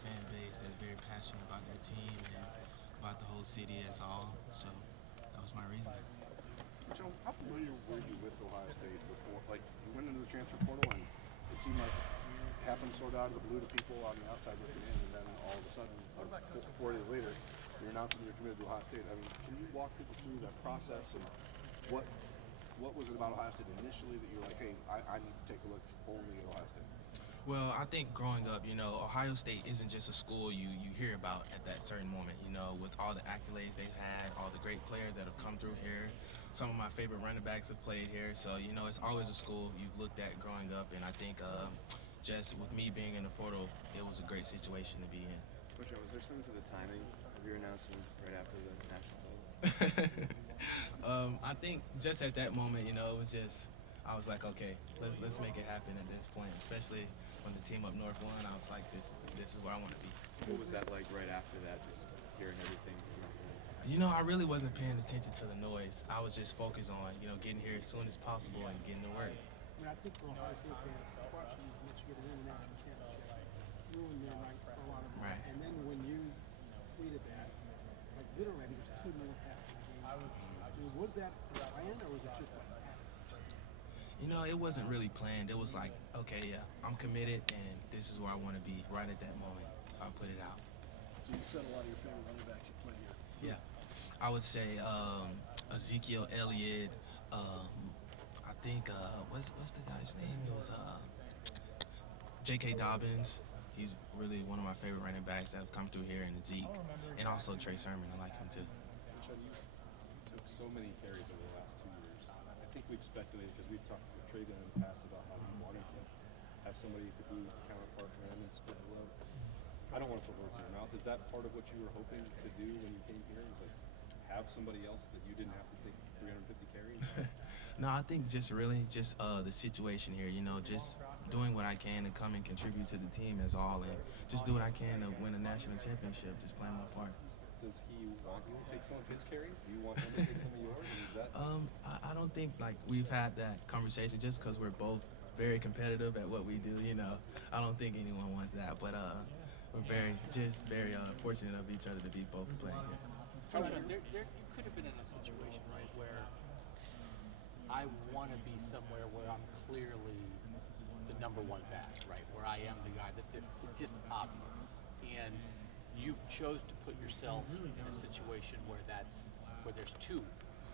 fan base that's very passionate about their team and about the whole city as all. So that was my reasoning. Joe, how familiar were you with Ohio State before? Like, you went into the transfer portal and it seemed like it happened sort of out of the blue to people on the outside looking in, and then all of a sudden, like 4 days later, you're announcing you're committed to Ohio State. I mean, can you walk people through that process and what what was it about Ohio State initially that you were like, hey, I need to take a look only at Ohio State? Well, I think growing up, Ohio State isn't just a school you hear about at that certain moment, with all the accolades they've had, all the great players that have come through here. Some of my favorite running backs have played here. So, it's always a school you've looked at growing up. And I think just with me being in the portal, it was a great situation to be in. Coach, was there something to the timing of your announcement right after the national title? I think just at that moment, it was just I was like, okay, let's make it happen at this point. Especially when the team up north won, I was like, this is where I want to be. What was that like right after that? Just hearing everything. I really wasn't paying attention to the noise. I was just focused on getting here as soon as possible and getting to work. I mean, I think for Ohio State fans, watching you once you get an international championship ruined their night for a lot of them. Right. And then when you tweeted that, like literally, I think it was 2 minutes after the game. I mean, was that planned or was it just like happened? It wasn't really planned. It was like, okay, yeah, I'm committed, and this is where I want to be right at that moment. So I put it out. So you said a lot of your favorite running backs you played here. Yeah, I would say Ezekiel Elliott. I think what's the guy's name? It was J.K. Dobbins. He's really one of my favorite running backs that have come through here, and Zeke, and also Trey Sermon. I like him too. Quinshon, you took so many carries over the last 2 years. I think we've speculated because we've talked with TreVeyon in the past about how you wanted to have somebody who could be a counterpart for him and split the load. I don't want to put words in your mouth. Is that part of what you were hoping to do when you came here? Is like have somebody else that you didn't have to take 350 carries? No, I think just really just the situation here. Just doing what I can to come and contribute to the team as all, and just do what I can to win a national championship. Just playing my part. Does he want you to take some of his carries? Do you want him to take some of yours? Is that I don't think like we've had that conversation just because we're both very competitive at what we do. I don't think anyone wants that, but we're very fortunate of each other to be both playing here. Quinshon, you could have been in a situation, right, where I want to be somewhere where I'm clearly the number one back, right, where I am the guy that it's just obvious, and you chose to put yourself in a situation where there's 2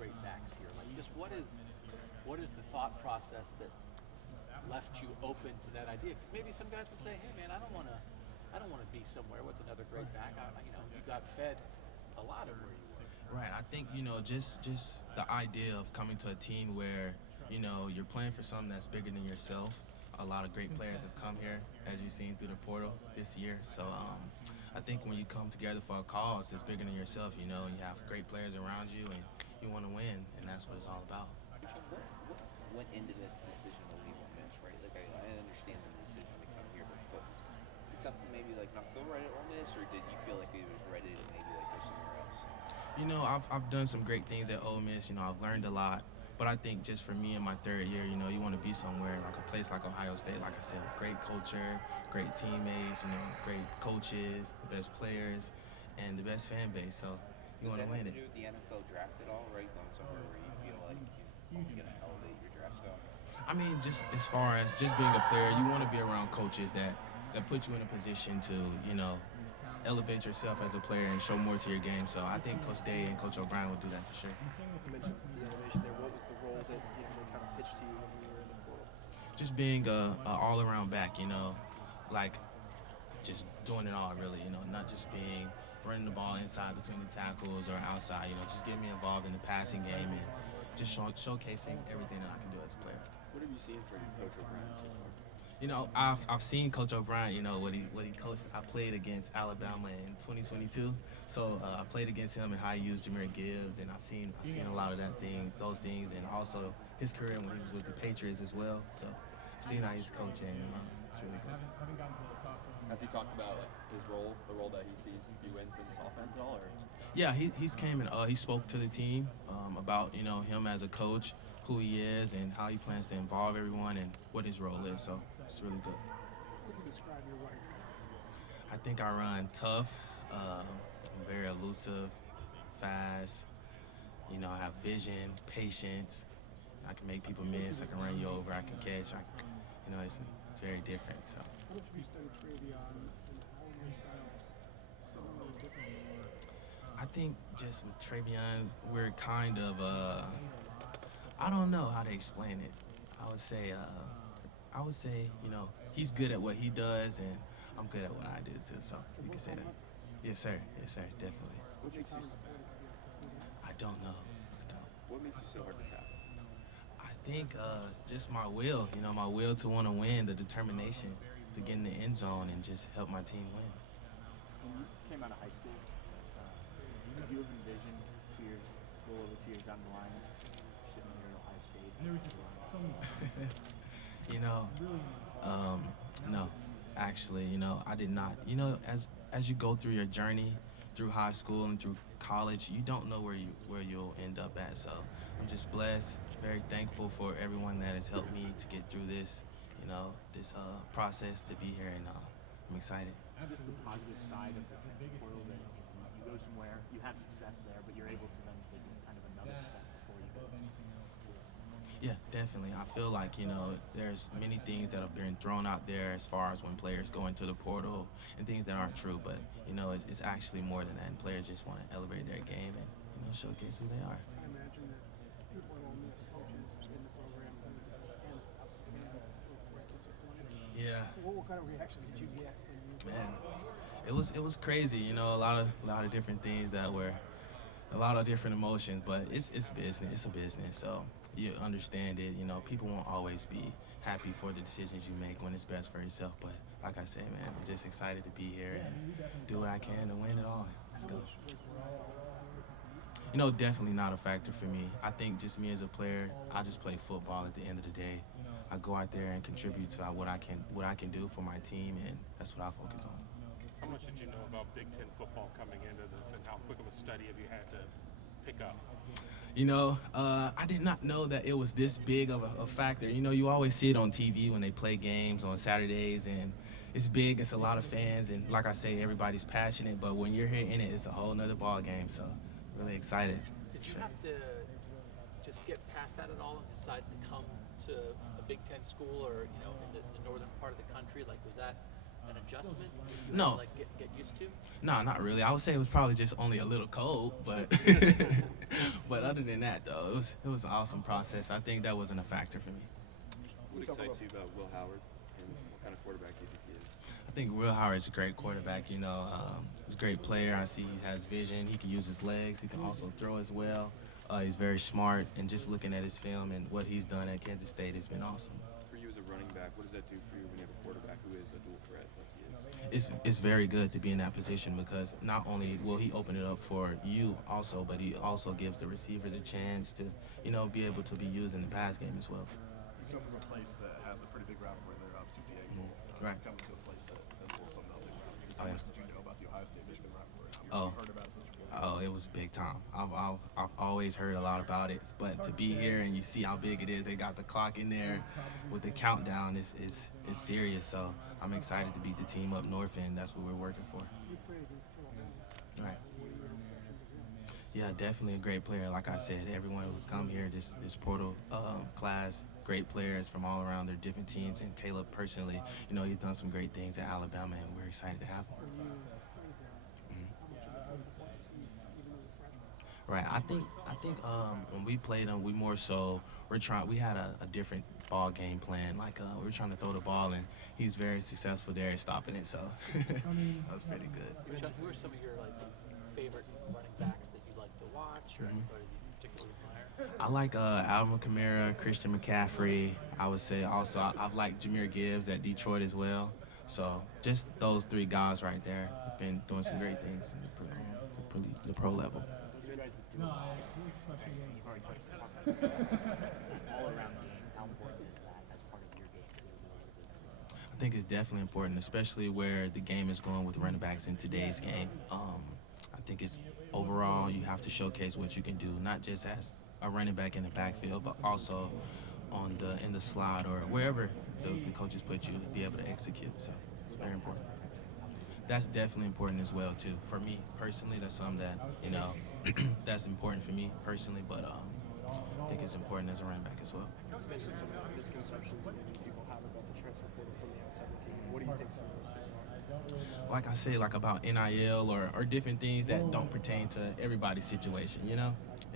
great backs here. Like, just what is the thought process that left you open to that idea? Because maybe some guys would say, hey man, I don't want to be somewhere with another great back. You got fed a lot of where you were. Right. I think just the idea of coming to a team where you're playing for something that's bigger than yourself. A lot of great players have come here, as you've seen through the portal this year. So I think when you come together for a cause that's bigger than yourself, you have great players around you, and you want to win, and that's what it's all about. What went into this decision to leave Ole Miss, right? Like, I understand the decision to come here, but it's something maybe like not go right at Ole Miss, or did you feel like it was ready to maybe like go somewhere else? I've done some great things at Ole Miss. I've learned a lot. But I think just for me in my 3rd year, you want to be somewhere like a place like Ohio State. Like I said, great culture, great teammates, great coaches, the best players, and the best fan base. So you want to win it. Does that have to do with the NFL draft at all, right? Going somewhere where you feel like you're going to elevate your draft stock? I mean, just as far as just being a player, you want to be around coaches that put you in a position to, elevate yourself as a player and show more to your game. So I think Coach Day and Coach O'Brien will do that for sure. You mentioned the elevation there. What was the role that they kind of pitched to you when you were in the portal? Just being a all-around back, like just doing it all really, not just being running the ball inside between the tackles or outside, just getting me involved in the passing game and just showcasing everything that I can do as a player. What have you seen from Coach O'Brien so far? I've seen Coach O'Brien. What he coached. I played against Alabama in 2022, so I played against him and how he used Jahmyr Gibbs, and I've seen a lot of those things, and also his career when he was with the Patriots as well. So I've seen how he's coaching. It's really good. has he talked about like his role, the role that he sees you in for this offense at all? Or? Yeah, he's came and he spoke to the team about him as a coach, who he is, and how he plans to involve everyone and what his role is. So it's really good. How would you describe your running style? I think I run tough. I'm very elusive, fast. I have vision, patience. I can make people miss. I can run you over. I can catch. It's very different. So How much have you studied TreVeyon and all of your styles similar or different? I think just with TreVeyon, we're kind of I don't know how to explain it. I would say he's good at what he does, and I'm good at what I do too. So you can say that. Yes, sir. Yes, sir. Definitely. What makes you I don't know. I don't. What makes you so hard to tackle? I think just my will. My will to want to win, the determination to get in the end zone and just help my team win. When you came out of high school, did you have envisioned 2 years, a little over 2 years down the line, sitting here at Ohio State? No, actually, I did not. As you go through your journey through high school and through college, you don't know where you'll end up at. So I'm just blessed, very thankful for everyone that has helped me to get through this, this process to be here, and I'm excited. Is this the positive side of the transfer portal that you go somewhere, you have success there, but you're able to then take kind of another step before you go? Yeah, definitely. I feel like, there's many things that have been thrown out there as far as when players go into the portal and things that aren't true, but, it's actually more than that, and players just want to elevate their game and, showcase who they are. I imagine that people at Ole Miss, coaches in the program, and outside fans were quite disappointed. Yeah. What kind of reaction did you get? Man, it was crazy. A lot of different things that were a lot of different emotions, but it's business. It's a business, so you understand it. People won't always be happy for the decisions you make when it's best for yourself. But like I said, man, I'm just excited to be here and do what I can to win it all. Let's go. Definitely not a factor for me. I think just me as a player, I just play football at the end of the day. I go out there and contribute to what I can do for my team, and that's what I focus on. How much did you know about Big Ten football coming into this, and how quick of a study have you had to pick up? I did not know that it was this big of a factor. You always see it on TV when they play games on Saturdays, and it's big. It's a lot of fans, and like I say, everybody's passionate. But when you're here in it, it's a whole nother ball game. So, really excited. Did you have to just get past that at all and decide to come to a Big Ten school or in the northern part of the country? Like, was that an adjustment that you No. had to get used to? No, not really. I would say it was probably just only a little cold, but but other than that, though, it was an awesome process. I think that wasn't a factor for me. What excites you about Will Howard, and what kind of quarterback do you think he is? I think Will Howard's a great quarterback. He's a great player. I see he has vision. He can use his legs. He can also throw as well. He's very smart, and just looking at his film and what he's done at Kansas State has been awesome. For you as a running back, what does that do for you when you have a quarterback who is a dual threat like he is? It's very good to be in that position because not only will he open it up for you also, but he also gives the receivers a chance to, be able to be used in the pass game as well. You come from a place that has a pretty big rivalry there, obviously the Egg Bowl. Right. Coming to a place that pulls something else around. Oh, How yeah. much did you know about the Ohio State-Michigan rivalry? How much Oh. have you heard about it since you were Oh, it was big time. I've always heard a lot about it, but to be here and you see how big it is, they got the clock in there with the countdown. It's serious. So I'm excited to beat the team up north, and that's what we're working for. You played against Alabama. Right. What are your impressions of him? Yeah, definitely a great player. Like I said, everyone who's come here, this portal class, great players from all around their different teams. And Caleb personally, he's done some great things at Alabama, and we're excited to have him. When you played there, how much of the film was even as a freshman? Right. I think when we played him, we had a different ball game plan. Like we were trying to throw the ball, and he's very successful there at stopping it. So that was pretty good. Chuck, who are some of your favorite running backs that you like to watch, or anybody that you particularly admire? I like Alvin Kamara, Christian McCaffrey. I would say also I've liked Jahmyr Gibbs at Detroit as well. So just those three guys right there have been doing some great things in the pro level. Those are guys that do a lot. You've already talked about this. All around game, how important is that as part of your game? I think it's definitely important, especially where the game is going with running backs in today's game. I think it's overall you have to showcase what you can do, not just as a running back in the backfield, but also in the slot or wherever the coaches put you to be able to execute. So it's very important. that's definitely important as well too. For me personally, that's something that that's important for me personally. But I think it's important as a running back as well. You mentioned some misconceptions that maybe people have about the transfer portal from the outside looking in. What do you think some of those things are? Like I say, like about NIL or different things that don't pertain to everybody's situation.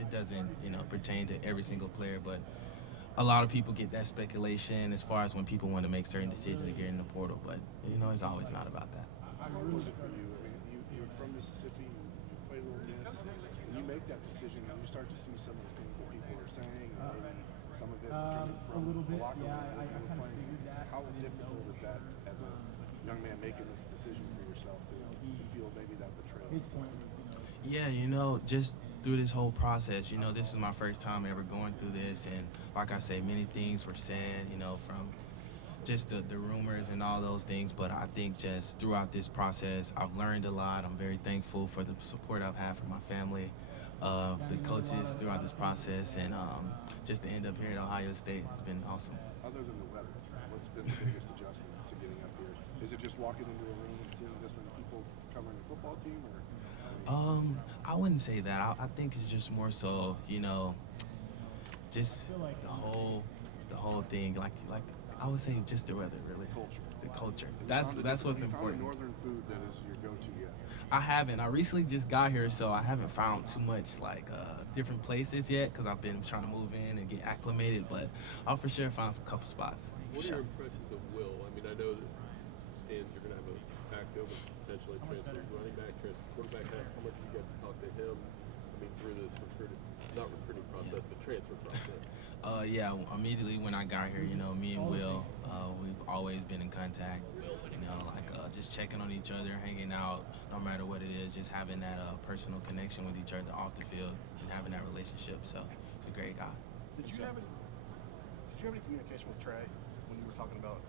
It doesn't pertain to every single player, but a lot of people get that speculation as far as when people want to make certain decisions to get in the portal. But it's always not about that. How hard was it for you? I mean, you're from Mississippi, you played a little Miss. When you make that decision, and you start to see some of the things that people are saying, and maybe some of it coming from the locker room when you were playing. How difficult is that as a young man making this decision for yourself to feel maybe that betrayal? Yeah, just through this whole process, this is my first time ever going through this, and like I say, many things were said, from just the rumors and all those things, but I think just throughout this process, I've learned a lot. I'm very thankful for the support I've had from my family, the coaches throughout this process, and just to end up here at Ohio State, it's been awesome. Other than the weather, what's been the biggest adjustment to getting up here? Is it just walking into a room and seeing this many people covering the football team, or? I wouldn't say that. I think it's just more so, just the whole thing. Like I would say, just the weather, really. The culture. That's what's important. Have you found a northern food that is your go-to yet? I haven't. I recently just got here, so I haven't found too much different places yet because I've been trying to move in and get acclimated. But I'll for sure find some couple spots. What are your impressions of Will? I mean, I know that stands you're going to have a backfield with potentially transfer running back, transfer quarterback. How much you get to talk to him? I mean, through this not recruiting process, but transfer process. Yeah, immediately when I got here, me and Will, we've always been in contact. Just checking on each other, hanging out, no matter what it is, just having that personal connection with each other off the field and having that relationship. So he's a great guy. Did you have any communication with Trey when you were thinking about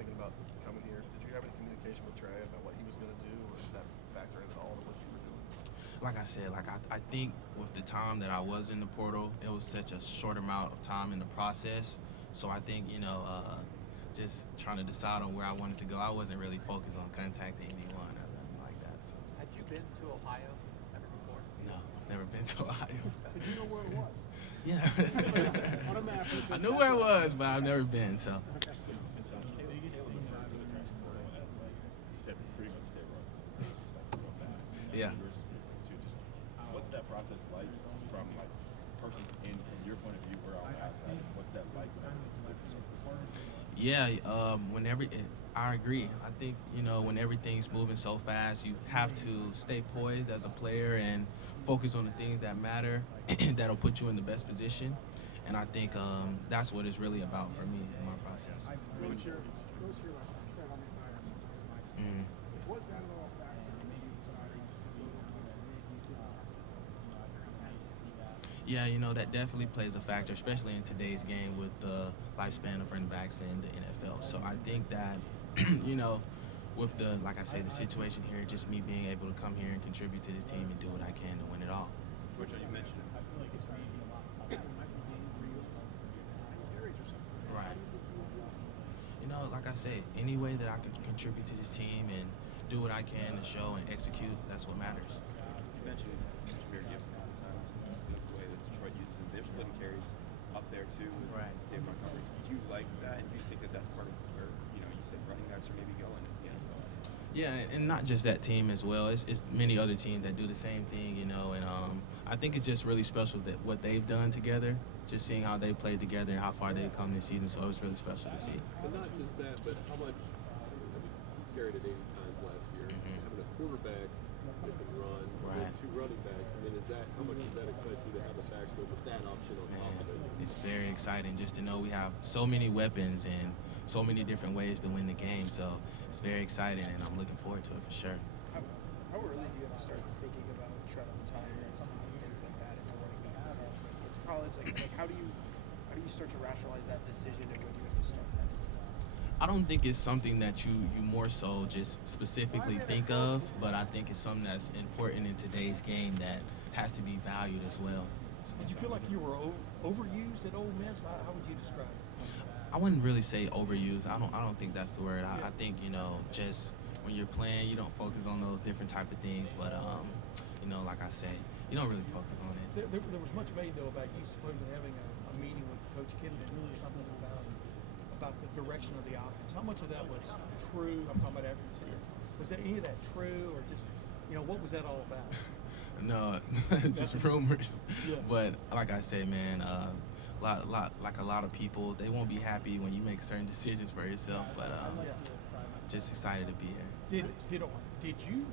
coming here? Did you have any communication with Trey about what he was going to do, or did that factor in at all to what you were doing? Like I said, I think with the time that I was in the portal, it was such a short amount of time in the process. So I think, just trying to decide on where I wanted to go, I wasn't really focused on contacting anyone or nothing like that. So. Had you been to Ohio ever before? No, never been to Ohio. But you know where it was? Yeah. On a map. I knew where it was, but I've never been, so. Yeah. What's that process like from person from your point of view or on the outside? What's that like? Yeah, I agree. I think, when everything's moving so fast, you have to stay poised as a player and focus on the things that matter that'll put you in the best position. And I think that's what it's really about for me in my process. Was that at all a factor in you deciding to go Yeah, that definitely plays a factor, especially in today's game with the lifespan of running backs in the NFL. So I think that, with like I say, the situation here, just me being able to come here and contribute to this team and do what I can to win it all. Which you mentioned. Right. Like I say, any way that I can contribute to this team and do what I can to show and execute, that's what matters. You mentioned Jameer Gibbs a couple times, the way that Detroit uses him. They're splitting carries up there too. Right. Dave Montgomery. Do you like that? And do you think that that's part of where, you said running backs are maybe going? Yeah, and not just that team as well. It's many other teams that do the same thing, and I think it's just really special that what they've done together, just seeing how they played together and how far they've come this season. So it was really special to see. But not just that, but how much, you carried it 80 times last year. Having a quarterback that can run, right. Two running backs. I mean, how much does that excite you to have a backfield with that option on top of it? It's very exciting just to know we have so many weapons and so many different ways to win the game. So it's very exciting, and I'm looking forward to it for sure. How early do you have to start thinking about treading tires and things like that as a running back? It's college. Like how do you start to rationalize that decision and when you have to start that decision? I don't think it's something that you more so just specifically think of, but I think it's something that's important in today's game that has to be valued as well. Did you feel like you were overused at Ole Miss? How would you describe it? I wouldn't really say overused. I don't think that's the word. I think, just when you're playing, you don't focus on those different type of things. But you know, like I said, you don't really focus on it. There was much made though about you supposedly having a meeting with Coach Kinsman or something about the direction of the offense. How much of that was true? I'm talking about after the season. Was there any of that true, or just, you know, what was that all about? No, it's just rumors. Yeah. But like I said, man, like a lot of people, they won't be happy when you make certain decisions for yourself. But just excited to be here. Did you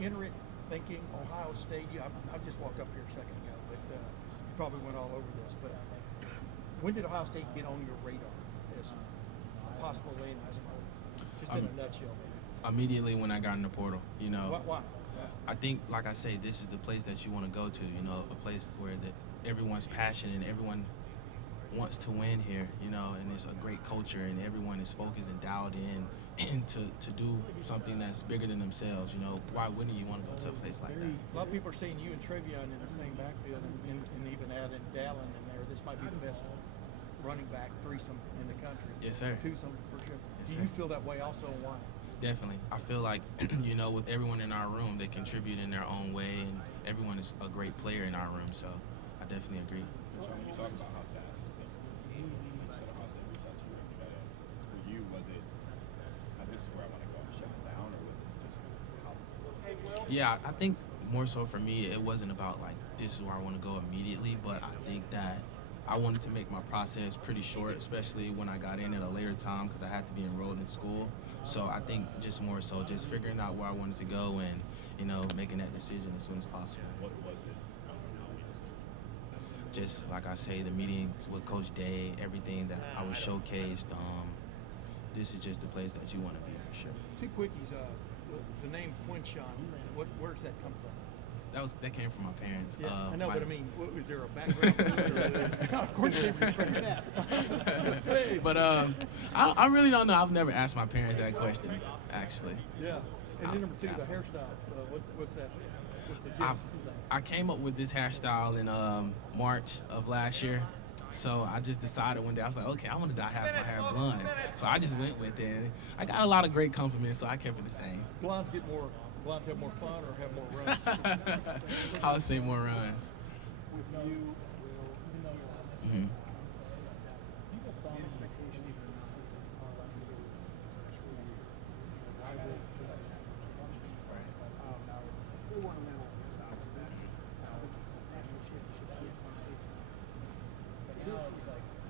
enter it thinking Ohio State? I just walked up here a second ago, but you probably went all over this. But when did Ohio State get on your radar as a possible landing spot? Just in a nutshell, maybe. Immediately when I got in the portal, you know. Why? I think, like I say, this is the place that you want to go to. You know, a place where everyone's passionate and everyone wants to win here. You know, and it's a great culture and everyone is focused and dialed in to do something that's bigger than themselves. You know, why wouldn't you want to go to a place like that? A lot of people are saying you and TreVeyon in the same backfield, and even adding Dallin in there. This might be the best running back threesome in the country. Yes, sir. Twosome for sure. Yes, Do you sir. feel that way also, and why? Definitely. I feel like, you know, with everyone in our room, they contribute in their own way, and everyone is a great player in our room, so I definitely agree. Quinshon, when you talk about how fast things move, you said Ohio State reached out to you. For you, was it, this is where I want to go and shut it down, or was it just how? Yeah, I think more so for me, it wasn't about like, this is where I want to go immediately, but I think that I wanted to make my process pretty short, especially when I got in at a later time because I had to be enrolled in school. So I think just more so just figuring out where I wanted to go and, you know, making that decision as soon as possible. What was it? Just like I say, the meetings with Coach Day, everything that I was showcased. This is just the place that you want to be for sure. Two quickies. The name Quinshon, where does that come from? That came from my parents. Yeah, I know, but I mean, was there a background? Of course, it came from that. But I really don't know. I've never asked my parents that question, actually. Yeah. And then number two, the hairstyle. What's that? What's the genesis of that? I came up with this hairstyle in March of last year. So I just decided one day, I was like, okay, I want to dye half my hair blonde. So I just went with it. And I got a lot of great compliments, so I kept it the same. Blondes have more fun or have more runs? I would say more runs. Mm-hmm.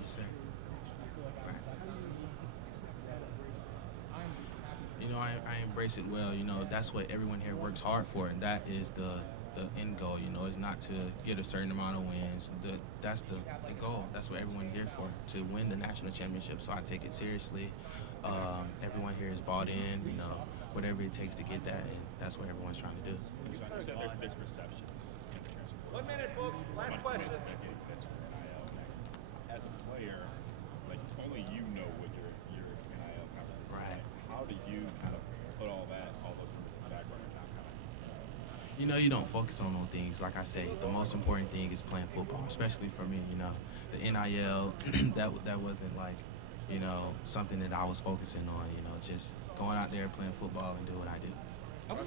Yes, sir. Right. You know, I embrace it well. You know, that's what everyone here works hard for, and that is the end goal. You know, it's not to get a certain amount of wins. That's the goal. That's what everyone here for, to win the national championship. So I take it seriously. Everyone here is bought in. You know, whatever it takes to get that, and that's what everyone's trying to do. You said there's perceptions in the transfer. 1 minute, folks. Last question. As a player, like only you know what your NIL conversation is. Right. How do you kind of put all those numbers in the background and kind of You know, you don't focus on those things. Like I say, the most important thing is playing football, especially for me. You know, the NIL, that wasn't like, you know, something that I was focusing on. You know, just going out there, playing football, and do what I do. I'm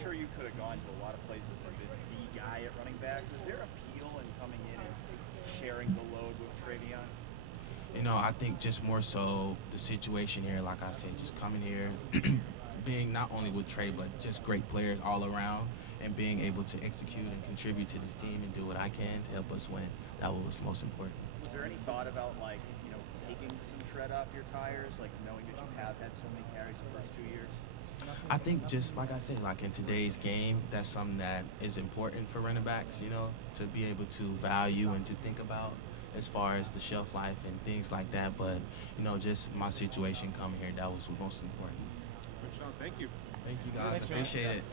sure you could have gone to a lot of places and been the guy at running back. Is there appeal in coming in and sharing the load with TreVeyon? You know, I think just more so the situation here, like I said, just coming here, being not only with Trey, but just great players all around, and being able to execute and contribute to this team and do what I can to help us win. That was most important. Was there any thought about, like, you know, taking some tread off your tires, like knowing that you have had so many carries the first 2 years? I think just like I said, like in today's game, that's something that is important for running backs, you know, to be able to value and to think about as far as the shelf life and things like that. But, you know, just my situation coming here, that was most important. Quinshon, thank you. Thank you guys. Appreciate it.